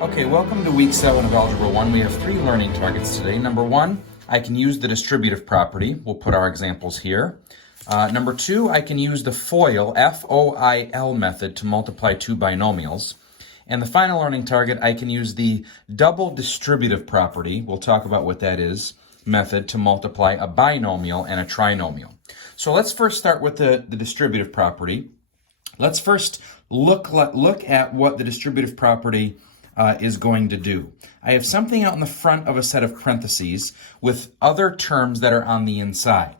Okay, welcome to week 7 of Algebra 1. We have 3 learning targets today. Number 1, I can use the distributive property. We'll put our examples here. Number 2, I can use the FOIL, F-O-I-L method to multiply 2 binomials. And the final learning target, I can use the double distributive property, we'll talk about what that is, method to multiply a binomial and a trinomial. So let's first start with the distributive property. Let's first look at what the distributive property is going to do. I have something out in the front of a set of parentheses with other terms that are on the inside.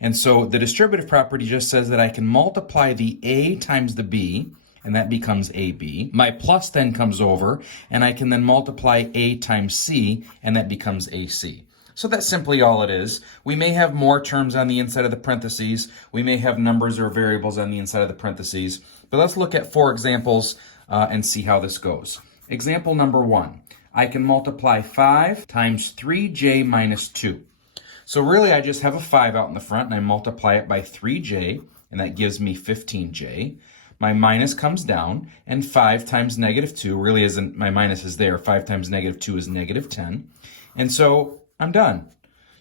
And so the distributive property just says that I can multiply the A times the B, and that becomes AB. My plus then comes over, and I can then multiply A times C, and that becomes AC. So that's simply all it is. We may have more terms on the inside of the parentheses. We may have numbers or variables on the inside of the parentheses. But let's look at 4 examples and see how this goes. Example number 1, I can multiply 5 times 3j minus 2. So really I just have a 5 out in the front and I multiply it by 3j, and that gives me 15j. My minus comes down, and 5 times negative 2 really isn't, my minus is there. 5 times negative 2 is negative 10. And so I'm done.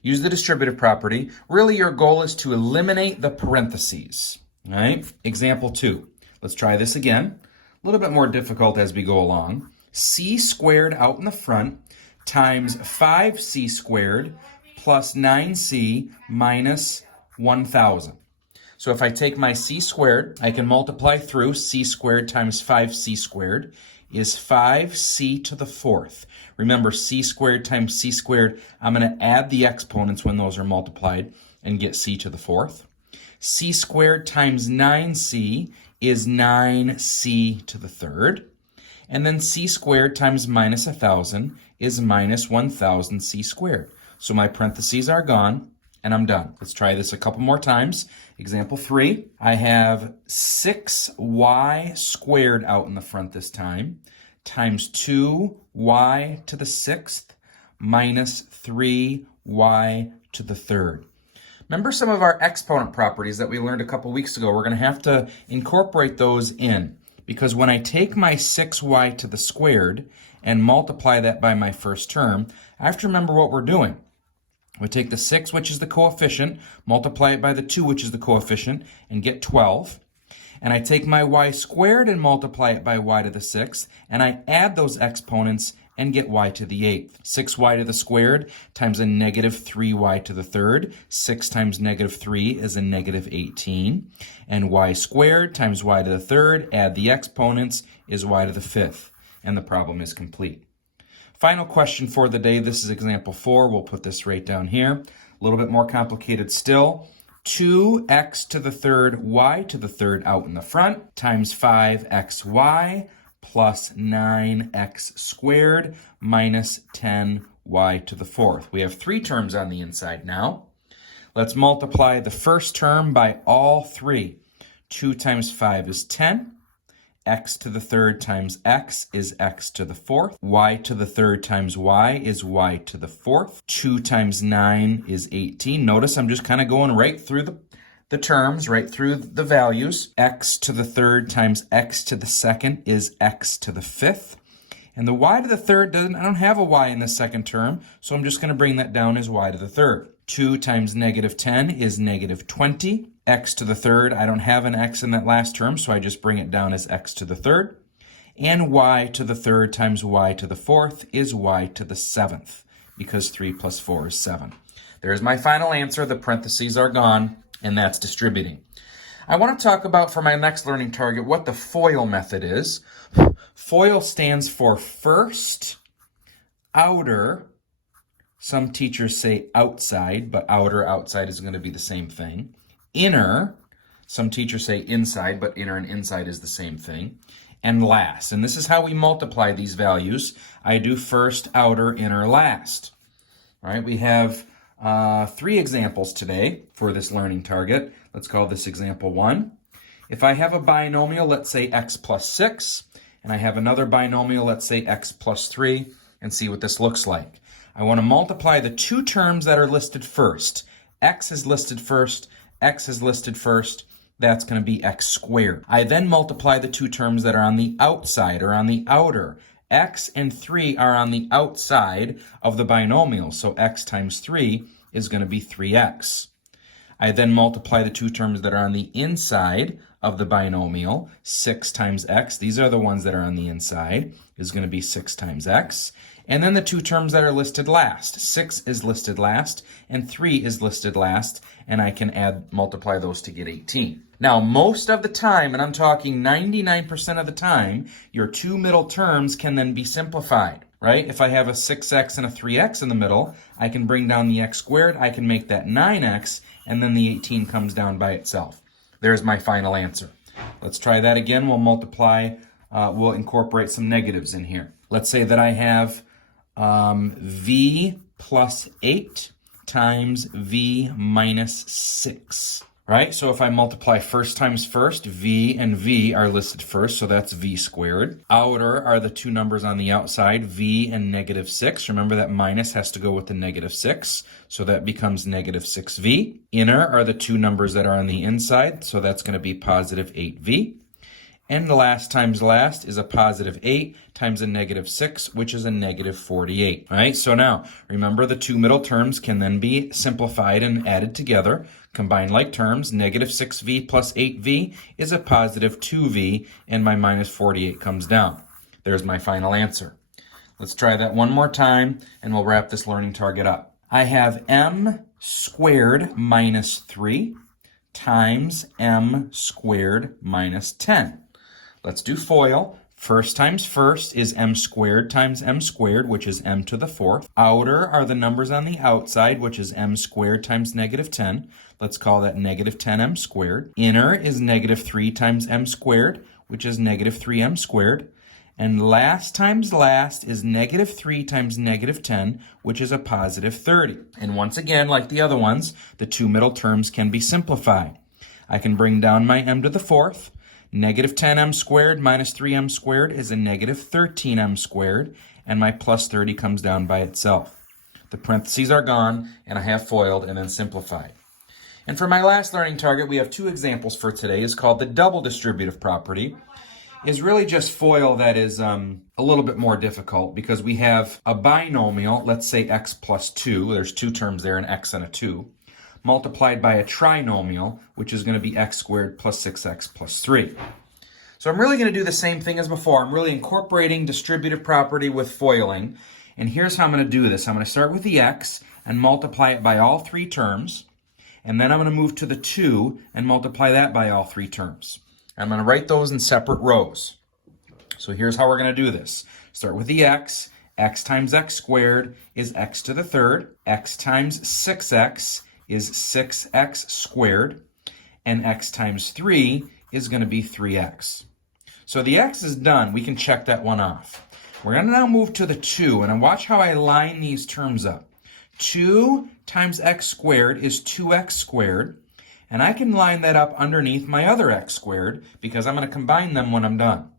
Use the distributive property. Really your goal is to eliminate the parentheses. All right? Example 2. Let's try this again. A little bit more difficult as we go along. C squared out in the front times 5c squared plus 9c minus 1,000. So if I take my c squared, I can multiply through. C squared times 5c squared is 5c to the 4th. Remember, c squared times c squared, I'm going to add the exponents when those are multiplied and get c to the 4th. C squared times 9c is 9c to the 3rd. And then c squared times minus 1,000 is minus 1,000 c squared. So my parentheses are gone, and I'm done. Let's try this a couple more times. Example 3, I have 6y squared out in the front this time, times 2y to the 6th minus 3y to the 3rd. Remember some of our exponent properties that we learned a couple weeks ago? We're going to have to incorporate those in, because when I take my 6y to the squared and multiply that by my first term, I have to remember what we're doing. We take the 6, which is the coefficient, multiply it by the 2, which is the coefficient, and get 12. And I take my y squared and multiply it by y to the 6th, and I add those exponents and get y to the 8th. 6y to the squared times a negative 3y to the 3rd. 6 times negative 3 is a negative 18. And y squared times y to the 3rd, add the exponents, is y to the 5th. And the problem is complete. Final question for the day. This is example 4. We'll put this right down here. A little bit more complicated still. 2x to the 3rd, y to the 3rd out in the front times 5xy plus 9x squared minus 10y to the 4th. We have 3 terms on the inside now. Let's multiply the first term by all 3. 2 times 5 is 10. X to the 3rd times x is x to the 4th. Y to the 3rd times y is y to the 4th. 2 times 9 is 18. Notice I'm just kind of going right through the terms, right through the values. X to the 3rd times x to the 2nd is x to the 5th. And the y to the 3rd, I don't have a y in the second term, so I'm just going to bring that down as y to the 3rd. 2 times negative 10 is negative 20. X to the 3rd, I don't have an x in that last term, so I just bring it down as x to the 3rd. And y to the 3rd times y to the 4th is y to the 7th, because 3 plus 4 is 7. There's my final answer. The parentheses are gone, and that's distributing. I want to talk about, for my next learning target, what the FOIL method is. FOIL stands for first, outer. Some teachers say outside, but outer, outside is going to be the same thing. Inner, some teachers say inside, but inner and inside is the same thing. And last, and this is how we multiply these values. I do first, outer, inner, last. All right, we have 3 examples today for this learning target. Let's call this example 1. If I have a binomial, let's say x plus 6, and I have another binomial, let's say x plus 3, and see what this looks like. I want to multiply the 2 terms that are listed first. X is listed first, x is listed first, that's going to be x squared. I then multiply the 2 terms that are on the outside or on the outer. x and 3 are on the outside of the binomial, so x times 3 is going to be 3x. I then multiply the two terms that are on the inside of the binomial. 6 times x, these are the ones that are on the inside, is going to be 6 times x. And then the two terms that are listed last. 6 is listed last, and 3 is listed last, and I can multiply those to get 18. Now, most of the time, and I'm talking 99% of the time, your two middle terms can then be simplified, right? If I have a 6x and a 3x in the middle, I can bring down the x squared, I can make that 9x, and then the 18 comes down by itself. There's my final answer. Let's try that again. We'll multiply, we'll incorporate some negatives in here. Let's say that I have v plus 8 times v minus 6. Right? So if I multiply first times first, v and v are listed first, so that's v squared. Outer are the two numbers on the outside, v and negative 6. Remember that minus has to go with the negative 6, so that becomes negative 6v. Inner are the two numbers that are on the inside, so that's going to be positive 8v. And the last times last is a positive 8 times a negative 6, which is a negative 48. All right, so now remember the two middle terms can then be simplified and added together. Combined like terms, negative 6v plus 8v is a positive 2v, and my minus 48 comes down. There's my final answer. Let's try that one more time, and we'll wrap this learning target up. I have m squared minus 3 times m squared minus 10. Let's do FOIL. First times first is m squared times m squared, which is m to the fourth. Outer are the numbers on the outside, which is m squared times negative 10. Let's call that negative 10m squared. Inner is negative 3 times m squared, which is negative 3m squared. And last times last is negative 3 times negative 10, which is a positive 30. And once again, like the other ones, the two middle terms can be simplified. I can bring down my m to the fourth. Negative 10m squared minus 3m squared is a negative 13m squared, and my plus 30 comes down by itself. The parentheses are gone, and I have FOILed and then simplified. And for my last learning target, we have two examples for today. It's called the double distributive property. Is really just FOIL that is a little bit more difficult because we have a binomial, let's say x plus 2. There's two terms there, an x and a 2. Multiplied by a trinomial, which is going to be x squared plus 6x plus 3. So I'm really going to do the same thing as before. I'm really incorporating distributive property with foiling. And here's how I'm going to do this. I'm going to start with the x and multiply it by all three terms. And then I'm going to move to the 2 and multiply that by all three terms. I'm going to write those in separate rows. So here's how we're going to do this. Start with the x. X times x squared is x to the third. X times 6x is 6x squared, and x times 3 is going to be 3x. So the x is done. We can check that one off. We're going to now move to the 2, and watch how I line these terms up. 2 times x squared is 2x squared, and I can line that up underneath my other x squared because I'm going to combine them when I'm done.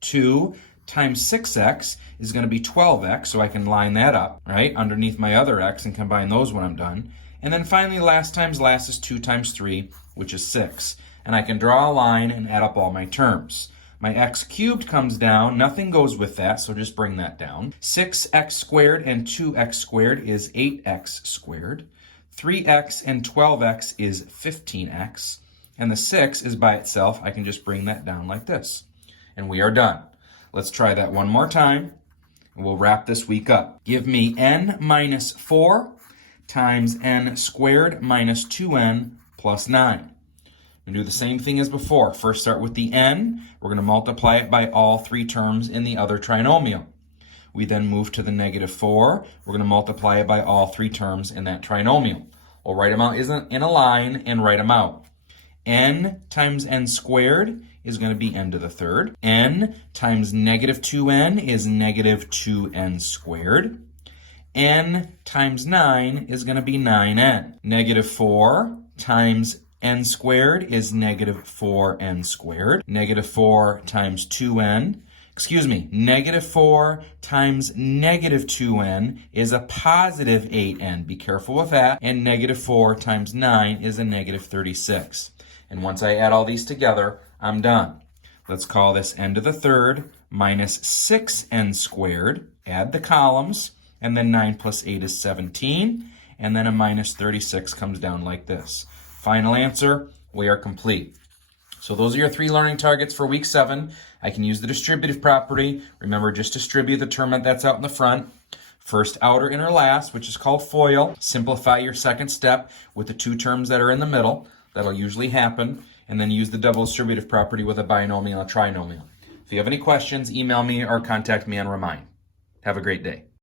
2 times 6x is going to be 12x, so I can line that up, right, underneath my other x and combine those when I'm done. And then finally, last times last is 2 times 3, which is 6. And I can draw a line and add up all my terms. My x cubed comes down. Nothing goes with that, so just bring that down. 6x squared and 2x squared is 8x squared. 3x and 12x is 15x. And the 6 is by itself. I can just bring that down like this. And we are done. Let's try that one more time. And we'll wrap this week up. Give me n minus 4 times n squared minus 2n plus 9. We do the same thing as before. First start with the n. We're going to multiply it by all three terms in the other trinomial. We then move to the negative 4. We're going to multiply it by all three terms in that trinomial. We'll write them out in a line and write them out. N times n squared is going to be n to the third. N times negative 2n is negative 2n squared. N times 9 is going to be 9n. Negative 4 times n squared is negative 4n squared. Negative 4 times 2n, negative 4 times negative 2n is a positive 8n. Be careful with that. And negative 4 times 9 is a negative 36. And once I add all these together, I'm done. Let's call this n to the third minus 6n squared. Add the columns, and then 9 plus 8 is 17, and then a minus 36 comes down like this. Final answer, we are complete. So those are your 3 learning targets for week 7. I can use the distributive property. Remember, just distribute the term that's out in the front. First, outer, inner, last, which is called FOIL. Simplify your second step with the 2 terms that are in the middle. That'll usually happen. And then use the double distributive property with a binomial and a trinomial. If you have any questions, email me or contact me on Remind. Have a great day.